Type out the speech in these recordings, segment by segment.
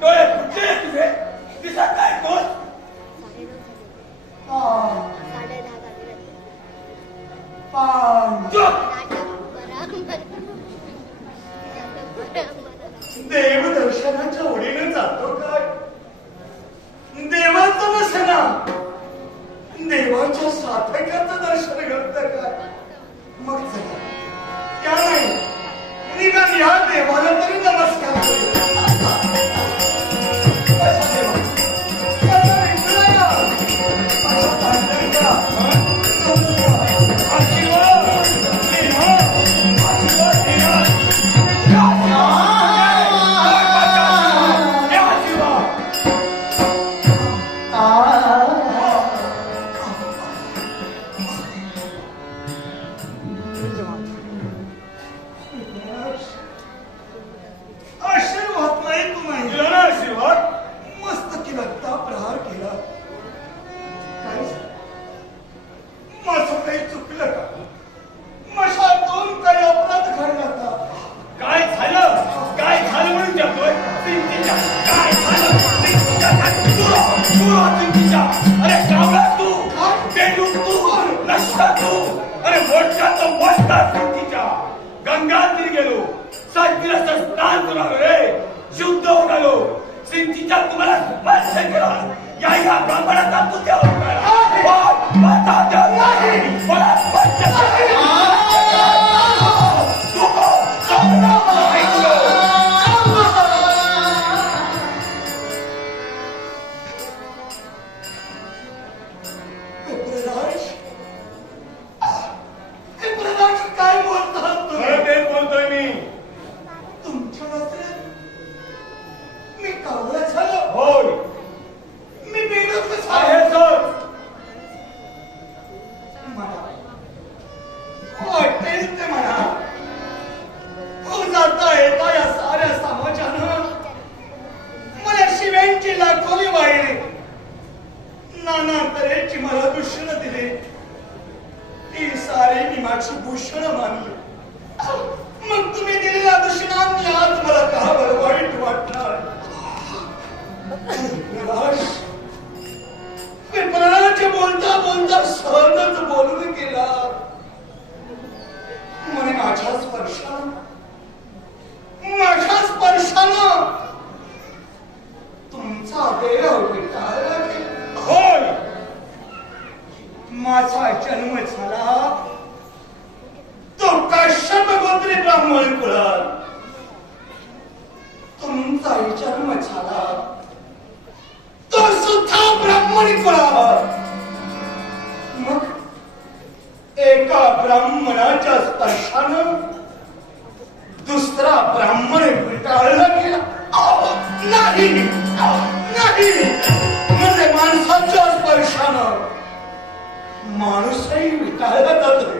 डोळे कुठले तुझे. दिसत काय दोन? देव दर्शनाच्या ओढीने जातो काय? देवाचं दर्शना देवाच्या साधकाचं दर्शन घडत Christ. सातवीला स्थान तुलाव रे शुद्ध होणार आलो सिंधीच्या तुम्हाला स्पर्श केला. या या ब्राह्मणाचा पुत्या होऊन दाखवली वाईने नाना तऱ्हेची मला दुष्ण दिले. ती सारी मीमाक्षी भूषण मानली. मग तुम्ही दिले माझा जन्म झाला तो कश्यप गोत्री ब्राह्मण कुळात तुमचाही जन्म झाला तो सुद्धा ब्राह्मण कुळात मग एका ब्राह्मणाच्या स्पर्शानं दुसरा ब्राह्मण विटाळला गेला नाही नाही काही टाळलं जात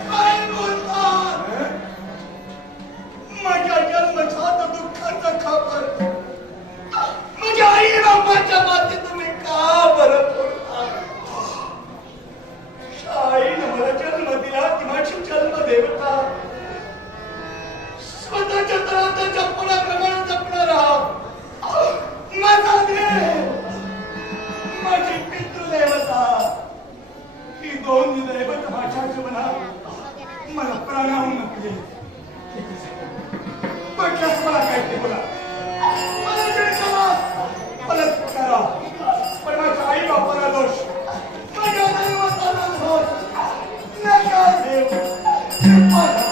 खापर माझ्या म्हणजे आई बापाच्या मातीत Hey,